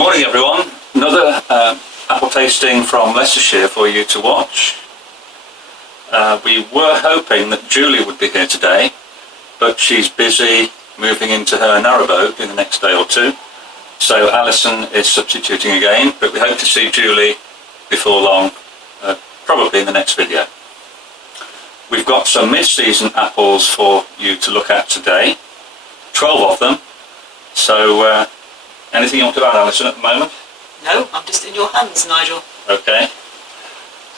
morning everyone, another apple tasting from Leicestershire for you to watch. We were hoping that Julie would be here today, but she's busy moving into her narrowboat in the next day or two, so Alison is substituting again, but we hope to see Julie before long, probably in the next video. We've got some mid-season apples for you to look at today, 12 of them, so anything you want to add, Alison, at the moment? No, I'm just in your hands, Nigel. Okay.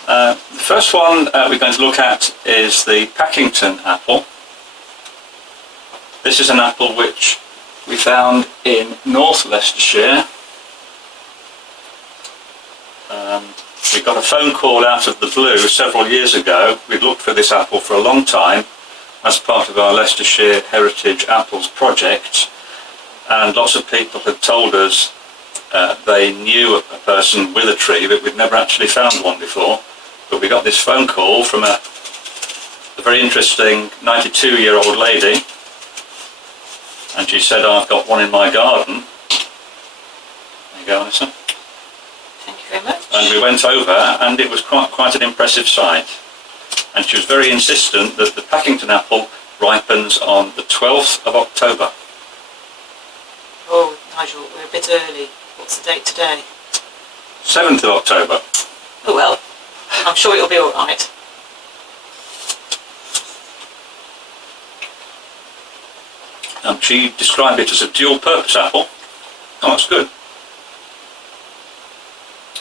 The first one we're going to look at is the Packington apple. This is an apple which we found in North Leicestershire. We got a phone call out of the blue several years ago. We'd looked for this apple for a long time as part of our Leicestershire Heritage Apples project, and lots of people had told us they knew a person with a tree, but we'd never actually found one before. But we got this phone call from a very interesting 92-year-old lady, and she said, "I've got one in my garden." There you go, Alison. Thank you very much. And we went over, and it was quite an impressive sight. And she was very insistent that the Packington apple ripens on the 12th of October. Oh, Nigel, we're a bit early. What's the date today? 7th of October. Oh well, I'm sure it'll be alright. She described it as a dual-purpose apple. Oh, that's good.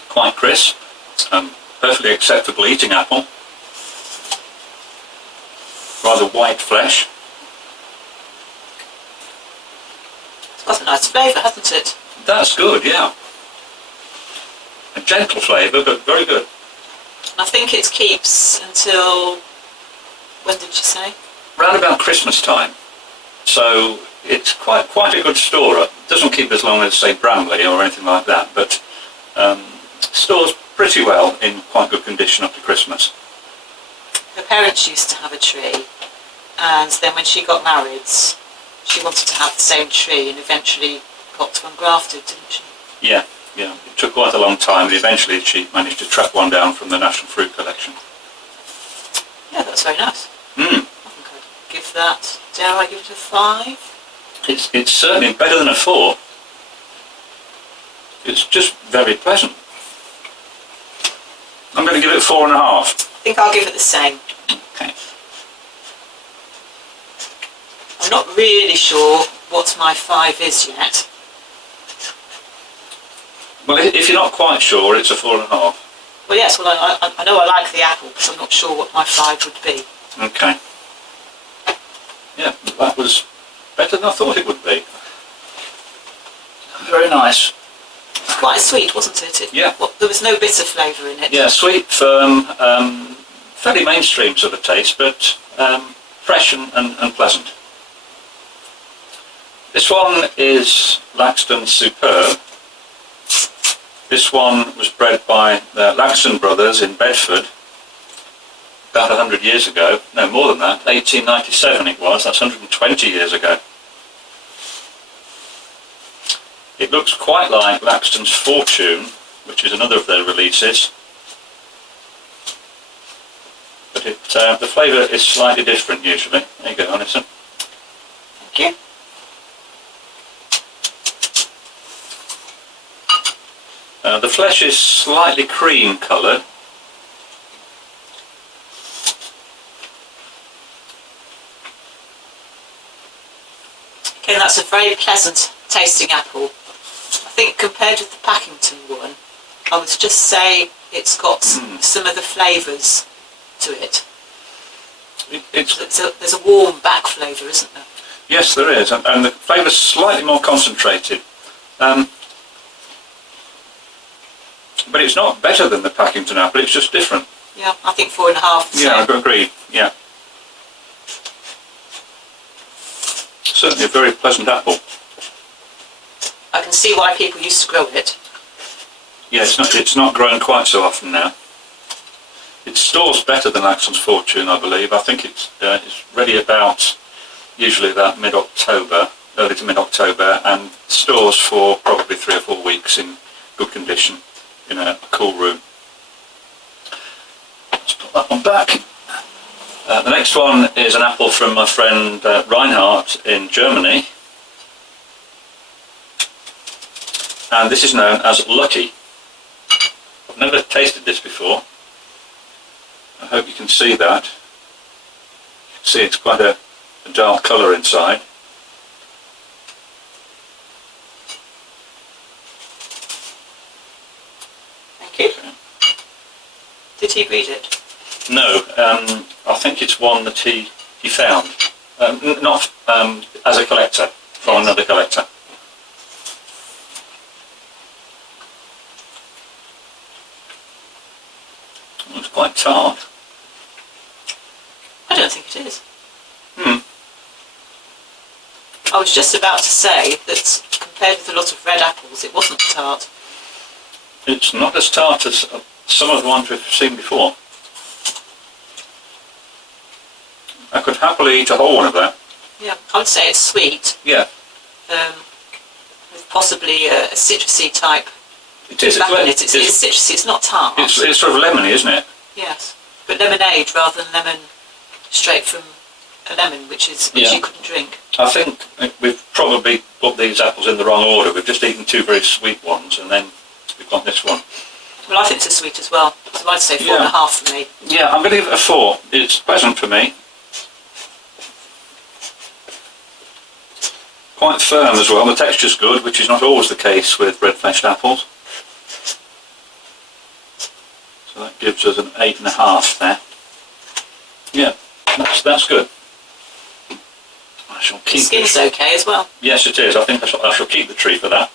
Quite crisp, perfectly acceptable eating apple. Rather white flesh. It's got a nice flavour, hasn't it? That's good, yeah. A gentle flavour, but very good. I think it keeps until, when did you say? Round about Christmas time. So it's quite a good storer. It doesn't keep as long as, say, Bramley or anything like that, but stores pretty well in quite good condition up to Christmas. Her parents used to have a tree, and then when she got married, she wanted to have the same tree and eventually got to ungraft it, didn't she? Yeah. It took quite a long time, and eventually she managed to track one down from the National Fruit Collection. Yeah, that's very nice. Mm. I think I'd give that, dare I give it a 5? It's certainly better than a 4. It's just very pleasant. I'm going to give it a 4.5. I think I'll give it the same. Okay. I'm not really sure what my 5 is yet. Well, if you're not quite sure, it's a 4.5. Well, yes, well, I know I like the apple, but I'm not sure what my 5 would be. Okay. Yeah, that was better than I thought it would be. Very nice. Quite sweet, wasn't it? Yeah. Well, there was no bitter flavour in it. Yeah, sweet, firm, fairly mainstream sort of taste, but fresh and pleasant. This one is Laxton Superb. This one was bred by the Laxton brothers in Bedford about 100 years ago. No, more than that. 1897 it was. That's 120 years ago. It looks quite like Laxton's Fortune, which is another of their releases. But the flavour is slightly different usually. There you go, Alison. Thank you. The flesh is slightly cream coloured. Okay, that's a very pleasant tasting apple. I think compared with the Packington one, I would just say it's got some of the flavours to it. There's a warm back flavour, isn't there? Yes, there is, and the flavour's slightly more concentrated. But it's not better than the Packington apple, it's just different. Yeah, I think 4.5. Yeah, I agree, yeah. Certainly a very pleasant apple. I can see why people used to grow it. Yeah, it's not grown quite so often now. It stores better than Laxton's Fortune, I believe. I think it's ready about, usually about mid-October, early to mid-October, and stores for probably 3 or 4 weeks in good condition in a cool room. Let's put that one back. The next one is an apple from my friend Reinhardt in Germany, and this is known as Lucky. I've never tasted this before. I hope you can see that. See, it's quite a dark colour inside. Thank you. Did he read it? No, I think it's one that he found, not as a collector, from another collector. It looks quite tart. I don't think it is. I was just about to say that compared with a lot of red apples, it wasn't tart. It's not as tart as some of the ones we've seen before. I could happily eat a whole one of that. Yeah, I would say it's sweet, Yeah, with possibly a citrusy type it is. back in it. It's citrusy, it's not tart. It's sort of lemony, isn't it? Yes, but lemonade rather than lemon straight from a lemon, which Yeah. you couldn't drink. I think we've probably put these apples in the wrong order. We've just eaten 2 very sweet ones, and then we've got this one. Well, I think it's a sweet as well, so I'd say 4.5 for me. Yeah, I'm going to give it a 4. It's pleasant for me. Quite firm as well. The texture's good, which is not always the case with red-fleshed apples. So that gives us an 8.5 there. Yeah, that's good. I shall The keep skin's okay as well. Yes, it is. I think I shall keep the tree for that.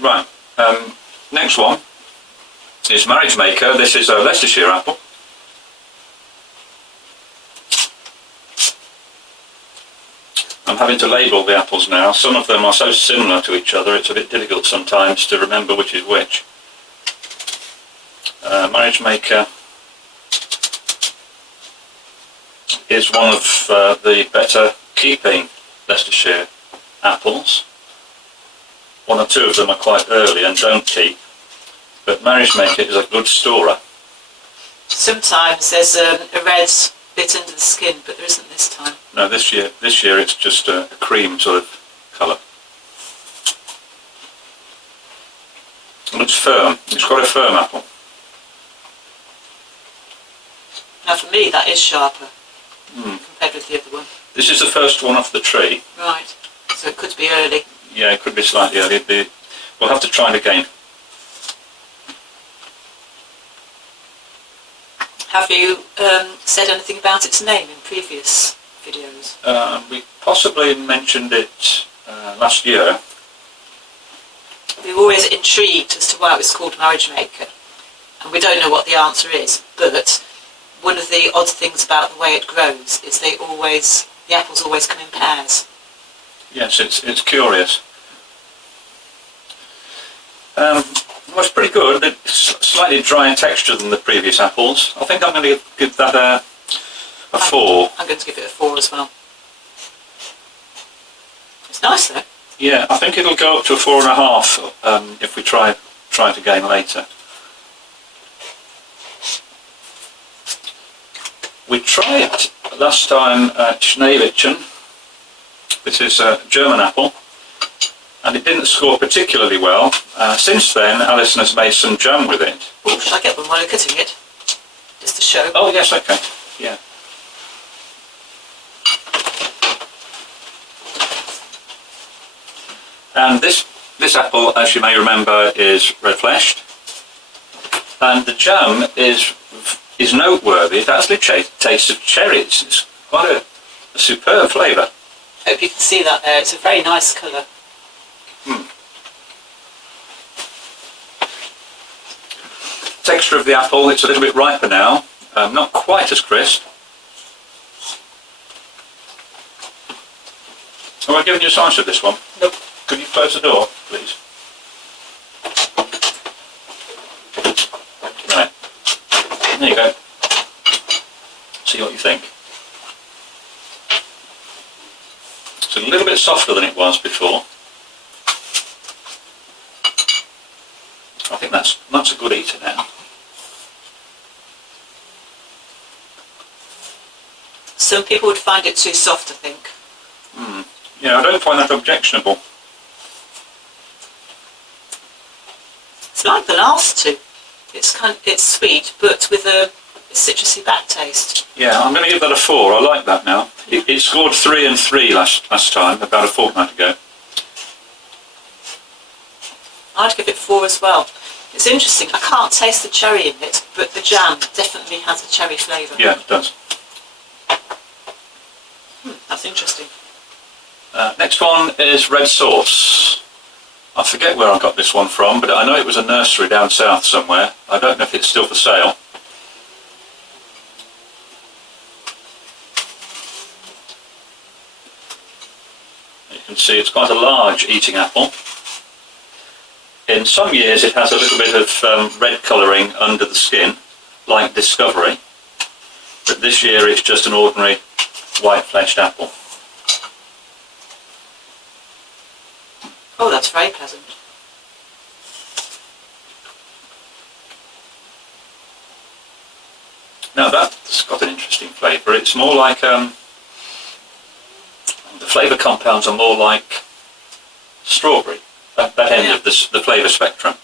Right. Next one is Marriage Maker. This is a Leicestershire apple. I'm having to label the apples now. Some of them are so similar to each other, it's a bit difficult sometimes to remember which is which. Marriage Maker is one of the better keeping Leicestershire apples. 1 or 2 of them are quite early and don't keep, but Marriage Maker is a good storer. Sometimes there's a red bit under the skin, but there isn't this time. No, this year it's just a cream sort of colour. It looks firm. It's quite a firm apple. Now for me that is sharper compared with the other one. This is the first one off the tree. Right, so it could be early. Yeah, it could be slightly early. We'll have to try it again. Have you said anything about its name in previous videos? We possibly mentioned it last year. We were always intrigued as to why it was called Marriage Maker, and we don't know what the answer is, but one of the odd things about the way it grows is the apples always come in pairs. Yes, it's curious. Well, it's pretty good. It's slightly drier texture than the previous apples. I think I'm going to give that a 4. I'm going to give it a 4 as well. It's nice though. Yeah, I think it'll go up to a 4.5 if we try it again later. We tried last time Schneewittchen. This is a German apple, and it didn't score particularly well. Since then, Alison has made some jam with it. Oh, should I get one while you're cutting it? Just to show. Oh yes, okay, yeah. And this apple, as you may remember, is red-fleshed, and the jam is noteworthy. It actually tastes of cherries. It's quite a superb flavour. Hope you can see that there. It's a very nice colour. Texture of the apple, it's a little bit riper now, not quite as crisp. Have I given you a slice of this one? Nope. Could you close the door, please? Right. There you go. See what you think. It's a little bit softer than it was before. I think that's a good eater now. Some people would find it too soft, I think. Yeah, I don't find that objectionable. It's like the last two. It's sweet, but with a citrusy back taste. Yeah, I'm going to give that a 4. I like that now. It scored 3 and 3 last time, about a fortnight ago. I'd give it 4 as well. It's interesting. I can't taste the cherry in it, but the jam definitely has a cherry flavour. Yeah, it does. That's interesting. Next one is red sauce. I forget where I got this one from, but I know it was a nursery down south somewhere. I don't know if it's still for sale. You can see it's quite a large eating apple. In some years it has a little bit of red colouring under the skin, like Discovery, but this year it's just an ordinary white-fleshed apple. Oh, that's very pleasant. Now that's got an interesting flavour. It's more like, the flavour compounds are more like strawberry, that end of the flavour spectrum.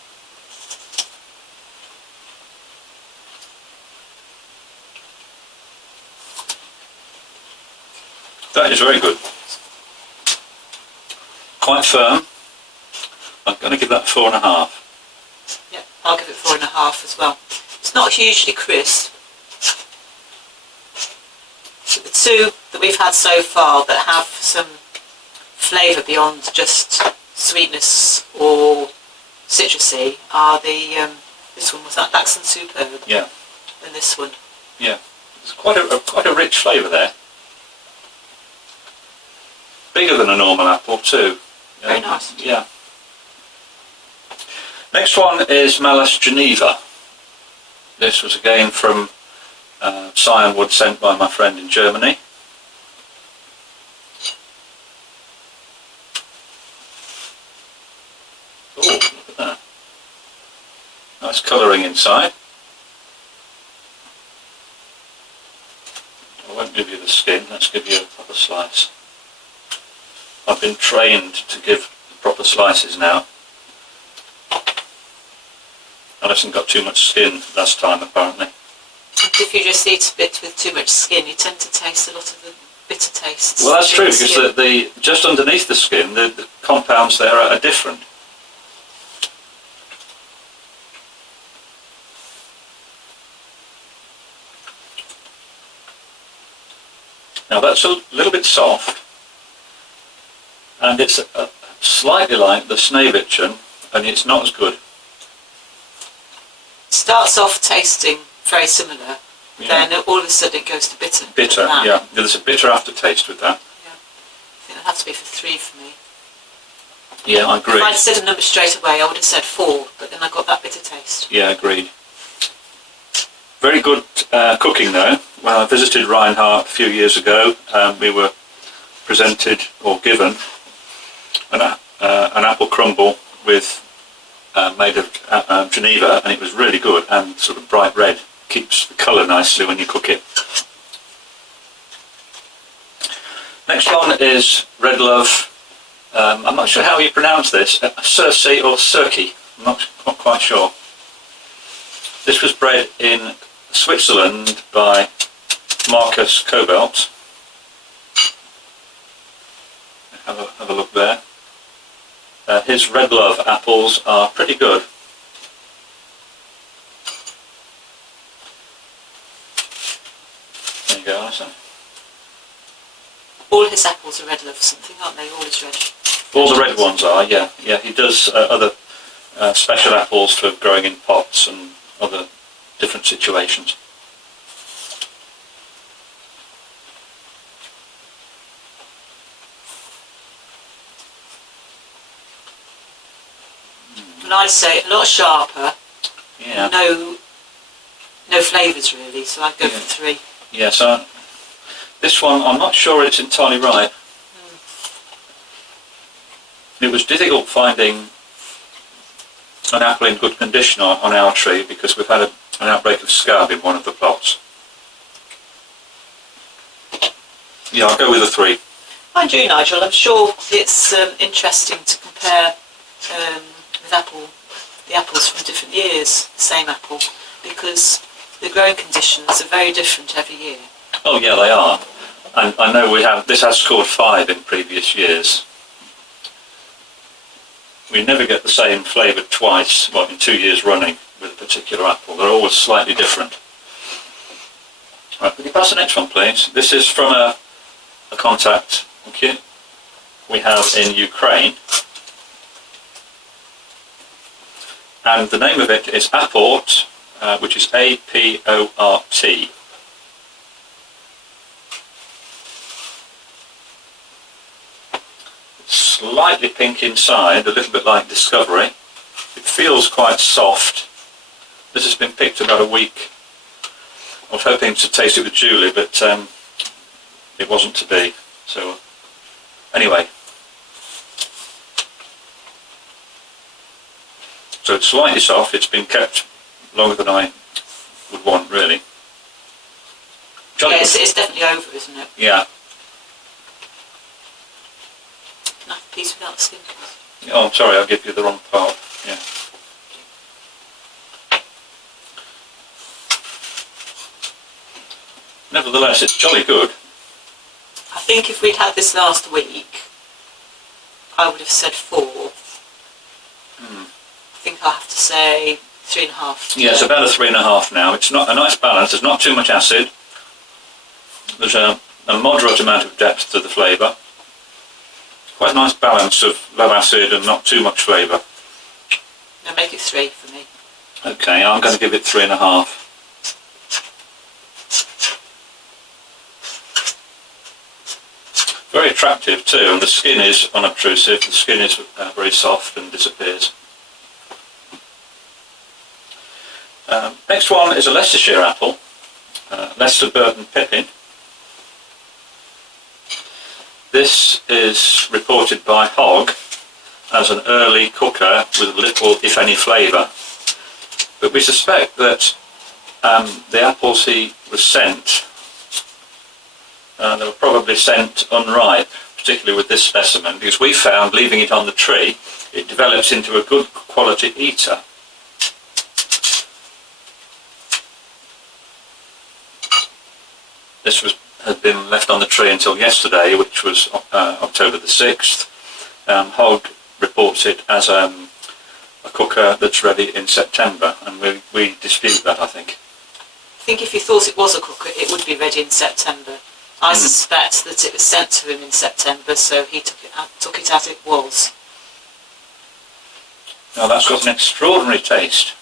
That is very good. Quite firm. I'm going to give that 4.5. Yeah, I'll give it 4.5 as well. It's not hugely crisp. But the two that we've had so far that have some flavour beyond just sweetness or citrusy are the this one was that Laxton Superb. Yeah. And this one. Yeah. It's quite a rich flavour there. Bigger than a normal apple too. Very nice. Yeah. Next one is Malus Geneva. This was again from cyan wood sent by my friend in Germany. Oh, look at that. Nice colouring inside. I won't give you the skin, let's give you a proper slice. I've been trained to give proper slices now. Alison got too much skin last time apparently. And if you just eat a bit with too much skin, you tend to taste a lot of the bitter tastes. Well, that's in true, the because skin. the just underneath the skin, the compounds there are different. Now that's a little bit soft, and it's slightly like the Sneeuwwitchen, and it's not as good. It starts off tasting very similar, Yeah. then all of a sudden it goes to bitter. Bitter, like that. yeah. There's a bitter aftertaste with that. I think that has to be for 3 for me. Yeah, I agree. If I'd said a number straight away, I would have said 4, but then I got that bitter taste. Yeah, agreed. Very good cooking though. When I visited Reinhardt a few years ago, we were presented or given an apple crumble with made of Geneva, and it was really good and sort of bright red. Keeps the colour nicely when you cook it. Next one is Red Love. I'm not sure how you pronounce this. Circe or Circe. I'm not quite sure. This was bred in Switzerland by Marcus Cobalt. Have a look there. His Red Love apples are pretty good. There you go, Alison. All his apples are red love or something, aren't they? All his red. All the red ones are, yeah. Yeah, he does other special apples for growing in pots and other different situations. And I'd say a lot sharper. Yeah. No flavours really, so I'd go Yeah. for 3. Yeah, so this one, I'm not sure it's entirely right. It was difficult finding an apple in good condition on our tree because we've had an outbreak of scab in one of the plots. Yeah, I'll go with a 3. Mind you, Nigel, I'm sure it's interesting to compare with the apples from different years, the same apple, because the growing conditions are very different every year. Oh yeah, they are. And I know this has scored 5 in previous years. We never get the same flavour twice, well, in 2 years running with a particular apple. They're always slightly different. Right, could you pass the next one, please? This is from a contact, thank you, we have in Ukraine. And the name of it is Aport, which is A-P-O-R-T. Slightly pink inside, a little bit like Discovery. It feels quite soft. This has been picked about a week. I was hoping to taste it with Julie, but it wasn't to be. So anyway, so it's slightly soft. It's been kept longer than I would want, really. Yeah, it's definitely over, isn't it? Yeah. Can I have a piece without the skin, please? Oh, I'm sorry, I'll give you the wrong part. Yeah. Nevertheless, it's jolly good. I think if we'd had this last week, I would have said 4. I think I'll have to say 3.5. Yeah, it's about a 3.5 now. It's not a nice balance. There's not too much acid. There's a moderate amount of depth to the flavour. Quite a nice balance of low acid and not too much flavour. No, make it 3 for me. Okay, I'm going to give it 3.5. Very attractive too, and the skin is unobtrusive. The skin is very soft and disappears. Next one is a Leicestershire apple, Leicester Burton Pippin. This is reported by Hogg as an early cooker with little, if any, flavour. But we suspect that the apples he was sent, they were probably sent unripe, particularly with this specimen, because we found, leaving it on the tree, it develops into a good quality eater. This had been left on the tree until yesterday, which was October the 6th. Hogg reports it as a cooker that's ready in September, and we dispute that, I think. I think if he thought it was a cooker, it would be ready in September. I suspect that it was sent to him in September, so he took it as it was. Now that's got an extraordinary taste.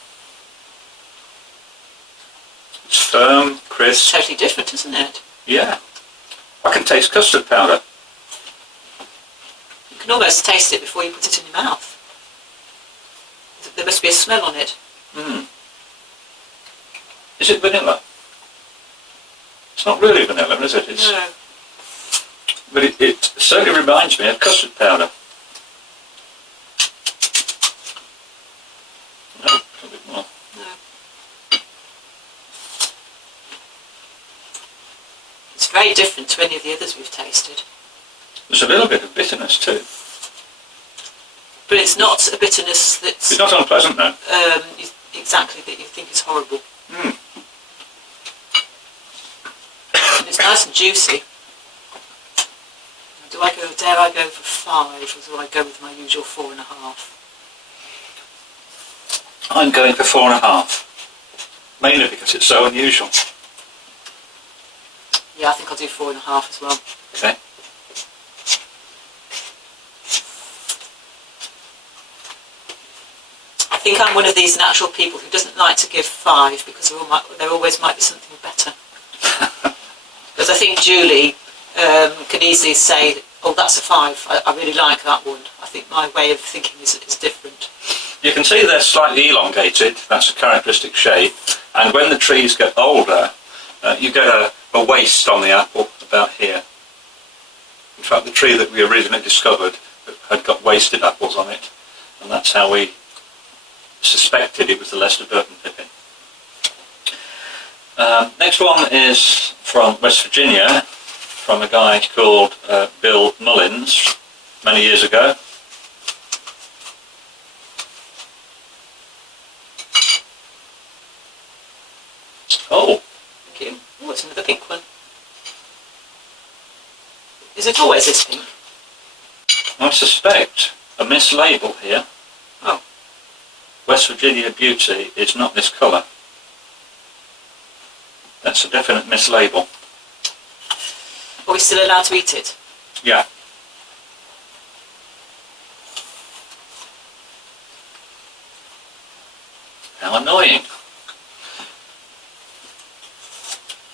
It's firm, crisp. It's totally different, isn't it? Yeah. I can taste custard powder. You can almost taste it before you put it in your mouth. There must be a smell on it. Is it vanilla? It's not really vanilla, is it? It's, no. But it certainly reminds me of custard powder. No, a bit more. No. It's very different to any of the others we've tasted. There's a little bit of bitterness too. But it's not a bitterness that's... It's not unpleasant, no. Exactly, that you think is horrible. And it's nice and juicy. Dare I go for 5, or do I go with my usual 4.5? I'm going for 4.5. Mainly because it's so unusual. Yeah, I think I'll do 4.5 as well. Okay. I think I'm one of these natural people who doesn't like to give 5 because there always might be something better. Because I think Julie can easily say, oh, that's a 5, I really like that one. I think my way of thinking is different. You can see they're slightly elongated, that's a characteristic shape, and when the trees get older, you get a waist on the apple about here. In fact, the tree that we originally discovered had got wasted apples on it, and that's how we suspected it was the Leicester Burton Pippin. Next one is from West Virginia, from a guy called Bill Mullins, many years ago. Oh, Thank you. Oh, it's another pink one. Is it always this pink? I suspect a mislabel here. Oh. West Virginia Beauty is not this colour. That's a definite mislabel. Are we still allowed to eat it? Yeah. How annoying.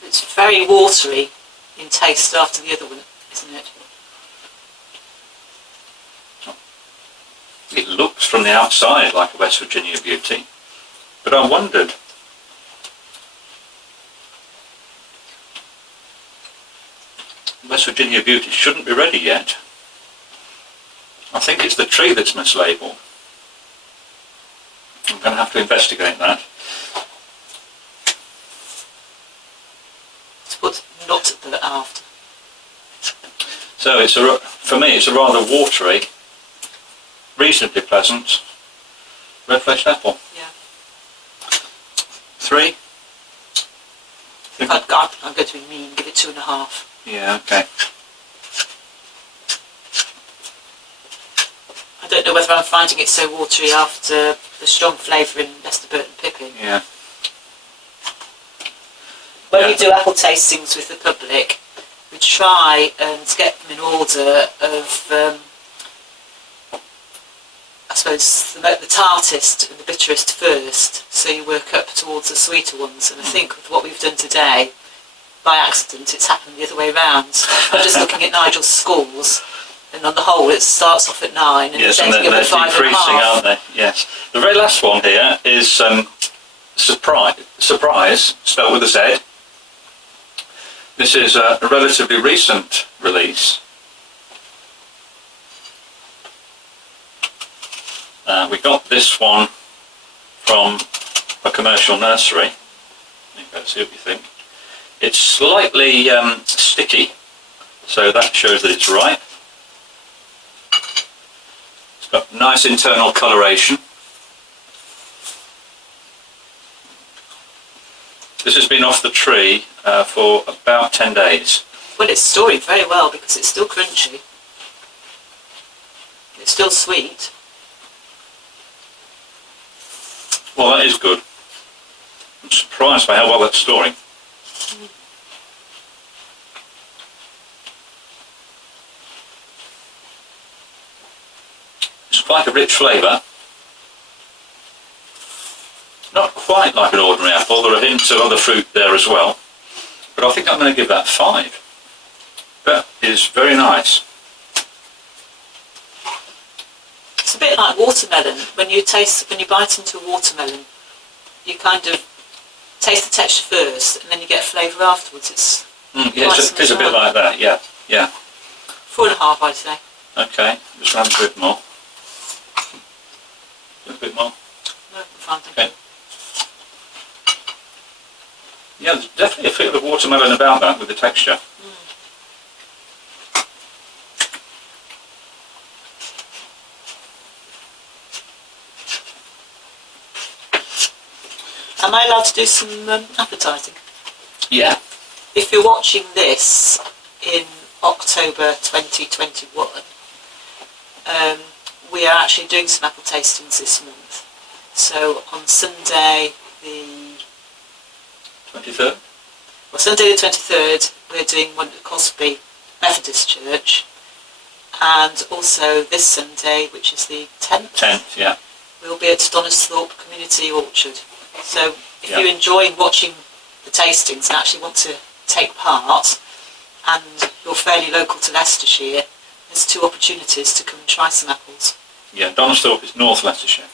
It's very watery in taste after the other one, isn't it? It looks from the outside like a West Virginia Beauty, but I wondered. West Virginia Beauty shouldn't be ready yet. I think it's the tree that's mislabeled. I'm going to have to investigate that. To put not at the after. So for me it's a rather watery, reasonably pleasant red-fleshed apple. Yeah. 3? I'm going to be mean, give it 2.5. Yeah, okay. I don't know whether I'm finding it so watery after the strong flavour in Leicester Burton Pippin. Yeah. When Yeah. we do apple tastings with the public, we try and get them in order of, I suppose, the tartest and the bitterest first, so you work up towards the sweeter ones. And I think with what we've done today, by accident, it's happened the other way round. I'm just looking at Nigel's scores, and on the whole, it starts off at 9 and Yes, it's and ending they're up at 5.5. decreasing, aren't they? Yes. The very last one here is Surprise, spelled with a Z. This is a relatively recent release. We got this one from a commercial nursery. Let's see what you think. It's slightly sticky, so that shows that it's ripe. It's got nice internal coloration. This has been off the tree for about 10 days. Well, it's storing very well because it's still crunchy. It's still sweet. Well, that is good. I'm surprised by how well that's storing. It's quite a rich flavour. Not quite like an ordinary apple, there are hints of other fruit there as well. But I think I'm going to give that 5. That is very nice. It's a bit like watermelon. When you bite into a watermelon, you kind of taste the texture first, and then you get flavour afterwards. It's Yes, it is a bit like that. Yeah, yeah. 4.5, I'd say. Okay, just add a bit more. A bit more. No, I'm fine, thank Okay. you. Yeah, there's definitely a feel of watermelon about that with the texture. Am I allowed to do some advertising? Yeah. If you're watching this in October 2021, we are actually doing some apple tastings this month. So on Sunday the 23rd? Well, Sunday the 23rd, we're doing one at Cosby Methodist Church, and also this Sunday, which is the 10th, 10th, yeah. we'll be at Donisthorpe Community Orchard. So if Yeah. you enjoy watching the tastings and actually want to take part, and you're fairly local to Leicestershire, there's 2 opportunities to come and try some apples. Yeah, Donisthorpe is North Leicestershire.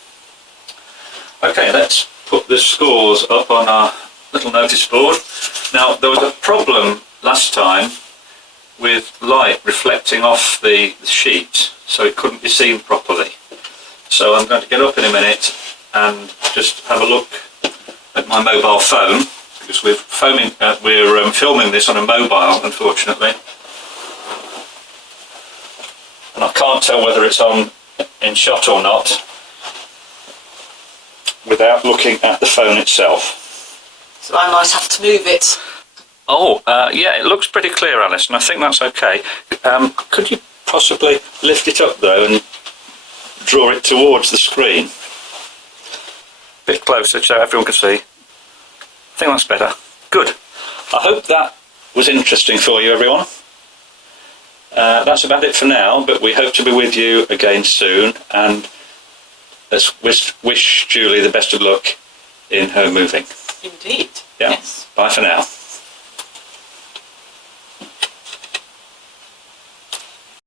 Okay, let's put the scores up on our little notice board. Now, there was a problem last time with light reflecting off the sheet so it couldn't be seen properly. So I'm going to get up in a minute and just have a look at my mobile phone, because we're filming this on a mobile, unfortunately, and I can't tell whether it's on in shot or not without looking at the phone itself. So I might have to move it. Oh, yeah, it looks pretty clear, Alice, and I think that's okay. Could you possibly lift it up, though, and draw it towards the screen? A bit closer so everyone can see. I think that's better. Good. I hope that was interesting for you, everyone. That's about it for now, but we hope to be with you again soon, and let's wish Julie the best of luck in her moving. Indeed. Yeah. Yes. Bye for now.